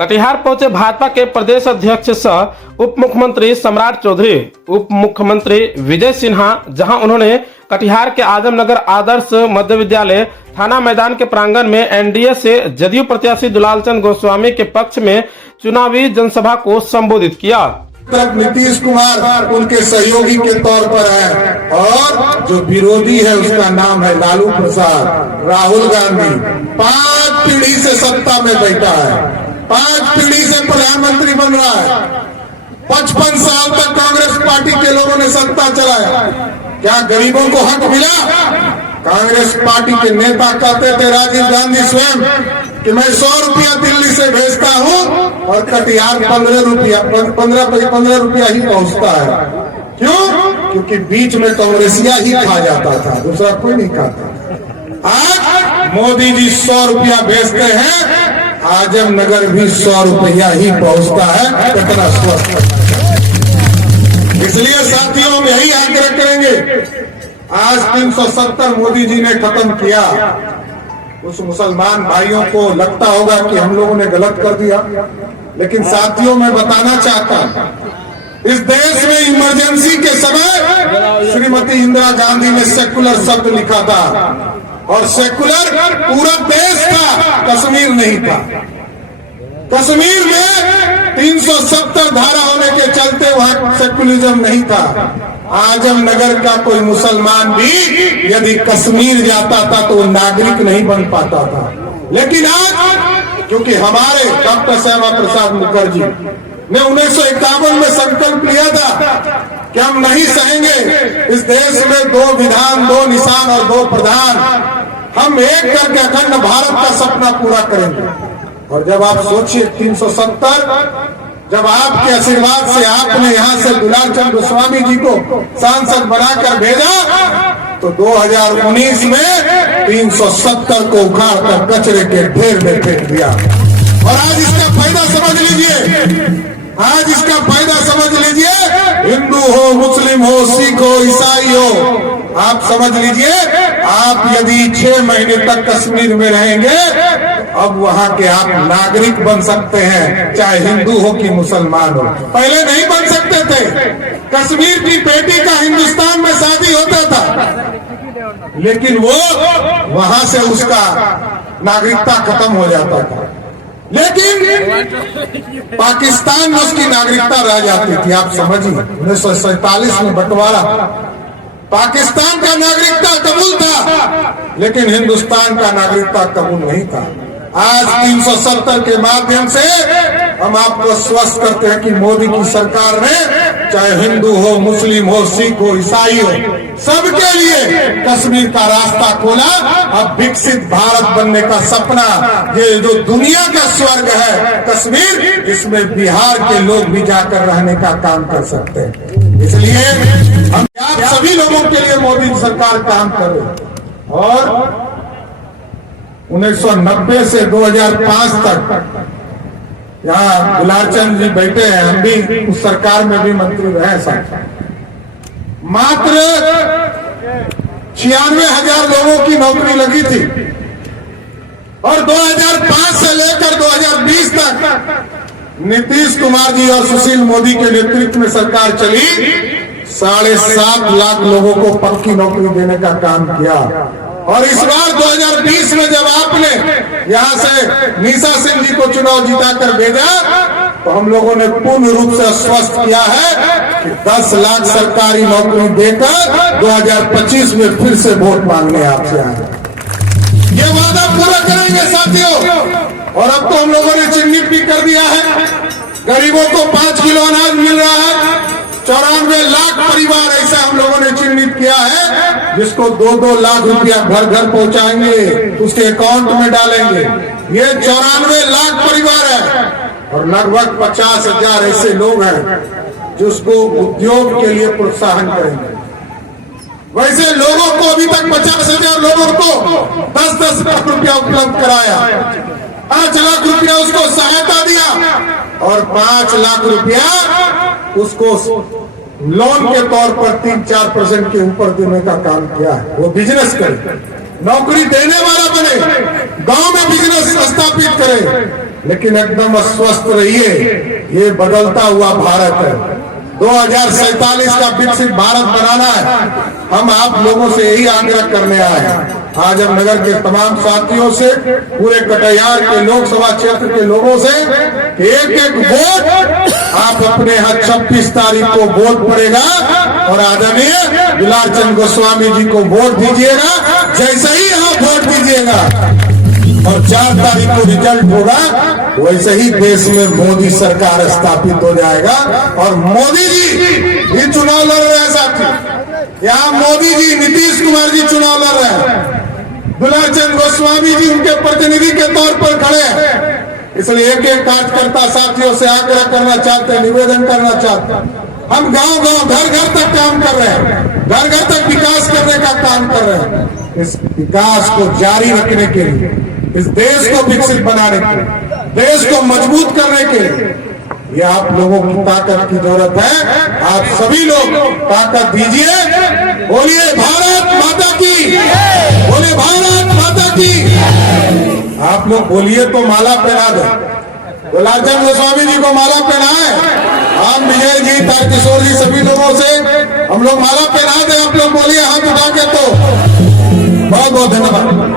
कटिहार पहुंचे भाजपा के प्रदेश अध्यक्ष सह उप मुख्यमंत्री सम्राट चौधरी, उप मुख्यमंत्री विजय सिन्हा, जहां उन्होंने कटिहार के आजमनगर आदर्श मध्य विद्यालय थाना मैदान के प्रांगण में एनडीए से जदयू प्रत्याशी दुलालचंद गोस्वामी के पक्ष में चुनावी जनसभा को संबोधित किया। नीतीश कुमार उनके सहयोगी के तौर पर है और जो विरोधी है उसका नाम है लालू प्रसाद, राहुल गांधी। 5 पीढ़ी से सत्ता में बैठा है, 5 पीढ़ी से प्रधानमंत्री बन रहा है, 55 साल तक कांग्रेस पार्टी के लोगों ने सत्ता चलाया। क्या गरीबों को हक मिला? कांग्रेस पार्टी के नेता कहते थे, राजीव गांधी स्वयं, कि मैं 100 रुपया दिल्ली से भेजता हूँ और कटिहार 15 रुपया ही पहुँचता है। क्यों? क्योंकि बीच में कांग्रेसिया ही खा जाता था, दूसरा कोई नहीं खाता। आज मोदी जी 100 रुपया भेजते हैं, आजमनगर भी 100 रुपया ही पहुँचता है। कितना स्वस्थ। इसलिए साथियों हम यही आग्रह करेंगे, आज 370 मोदी जी ने खत्म किया। उस मुसलमान भाइयों को लगता होगा कि हम लोगों ने गलत कर दिया, लेकिन साथियों मैं बताना चाहता हूं, इस देश में इमरजेंसी के समय श्रीमती इंदिरा गांधी ने सेकुलर शब्द लिखा था, और सेकुलर पूरा देश था, कश्मीर नहीं था। कश्मीर में 370 धारा होने के चलते वहां सेकुलरिज्म नहीं था। आजमनगर का कोई मुसलमान भी यदि कश्मीर जाता था तो वो नागरिक नहीं बन पाता था। लेकिन आज क्योंकि हमारे डॉक्टर श्यामा प्रसाद मुखर्जी ने 1951 में संकल्प लिया था कि हम नहीं सहेंगे इस देश में 2 विधान, 2 निशान और 2 प्रधान, हम एक करके अखंड भारत का सपना पूरा करेंगे। और जब आप सोचिए 370, जब आपके आशीर्वाद से आपने यहाँ से दुलालचंद गोस्वामी जी को सांसद बनाकर भेजा, तो 2019 में 370 को उखाड़ कर कचरे के ढेर में फेंक दिया। और आज इसका फायदा समझ लीजिए, आज इसका फायदा समझ लीजिए, हिंदू हो, मुस्लिम हो, सिख हो, ईसाई हो, आप समझ लीजिए, आप यदि 6 महीने तक कश्मीर में रहेंगे, अब वहां के आप नागरिक बन सकते हैं, चाहे हिंदू हो कि मुसलमान हो। पहले नहीं बन सकते थे। कश्मीर की बेटी का हिंदुस्तान में शादी होता था, लेकिन वो वहां से उसका नागरिकता खत्म हो जाता था। लेकिन पाकिस्तान में उसकी नागरिकता रह जाती थी। आप समझिए 1947 में बंटवारा, पाकिस्तान का नागरिकता कबूल था, लेकिन हिंदुस्तान का नागरिकता कबूल नहीं था। आज 370 के माध्यम से हम आपको आश्वस्त करते हैं कि मोदी की सरकार ने चाहे हिंदू हो, मुस्लिम हो, सिख हो, ईसाई हो, सबके लिए कश्मीर का रास्ता खोला। अब विकसित भारत बनने का सपना, ये जो दुनिया का स्वर्ग है कश्मीर, इसमें बिहार के लोग भी जाकर रहने का काम कर सकते हैं। इसलिए हम आप सभी लोगों के लिए मोदी सरकार काम कर रही है। और 1990 से 2005 तक यहाँ दुलालचंद जी बैठे हैं, हम भी उस सरकार में भी मंत्री रहे साथ। मात्र 96,000 लोगों की नौकरी लगी थी, और 2005 से लेकर 2020 तक नीतीश कुमार जी और सुशील मोदी के नेतृत्व में सरकार चली। 7.5 लाख लोगों को पक्की नौकरी देने का काम किया। और इस बार 2020 में जब आपने यहाँ से निशा सिंह जी को चुनाव जिताकर भेजा, तो हम लोगों ने पूर्ण रूप से आश्वस्त किया है कि 10 लाख सरकारी नौकरी देकर 2025 में फिर से वोट मांगने आपसे आए। ये वादा पूरा करेंगे साथियों। और अब तो हम लोगों ने चिन्हित भी कर दिया है, गरीबों को 5 किलो अनाज मिल रहा है। 94 लाख परिवार ऐसा हम लोगों ने चिन्हित किया है जिसको 2-2 लाख रुपया घर घर पहुंचाएंगे, उसके अकाउंट में डालेंगे। ये 94 लाख परिवार है, और लगभग 50,000 ऐसे लोग हैं जिसको उद्योग के लिए प्रोत्साहन करेंगे। वैसे लोगों को अभी तक 50,000 लोगों को 10-10 लाख रुपया उपलब्ध कराया, 5 लाख रुपया उसको सहायता दिया, और 5 लाख रुपया उसको लोन के तौर पर 3-4% के ऊपर देने का काम किया है। वो बिजनेस करे, नौकरी देने वाला बने, गांव में बिजनेस स्थापित करे। लेकिन एकदम अस्वस्थ रहिए, ये बदलता हुआ भारत है। 2047 का विकसित भारत बनाना है। हम आप लोगों से यही आग्रह करने आए हैं, आजमनगर के तमाम साथियों से, पूरे कटिहार के लोकसभा क्षेत्र के लोगों से, एक एक वोट आप अपने यहाँ 26 तारीख को वोट पड़ेगा और आदरणीय दुलारचंद गोस्वामी जी को वोट दीजिएगा। जैसे ही आप वोट दीजिएगा और 4 तारीख को रिजल्ट होगा, वैसे ही देश में मोदी सरकार स्थापित हो जाएगा। और मोदी जी भी चुनाव लड़ रहे हैं साथी, यहाँ मोदी जी, नीतीश कुमार जी चुनाव लड़ रहे हैं, दुलारचंद गोस्वामी जी उनके प्रतिनिधि के तौर पर खड़े हैं। इसलिए एक एक कार्यकर्ता साथियों से आग्रह करना चाहते हैं, निवेदन करना चाहते हैं, हम गांव गांव घर घर तक काम कर रहे हैं, घर घर तक विकास करने का काम कर रहे हैं। इस विकास को जारी रखने के लिए, इस देश को विकसित बनाने के लिए, देश को मजबूत करने के लिए ये आप लोगों की ताकत की जरूरत है। आप सभी लोग ताकत दीजिए। बोलिए भारत माता की, बोलिए भारत माता की। आप लोग बोलिए तो माला पहना दो, दुलारचंद गोस्वामी जी को माला पहनाए। हम विजय जी, तारकिशोर जी, सभी लोगों से हम लोग माला पहना दें। आप लोग बोलिए हाथ उठा के। तो बहुत बहुत धन्यवाद।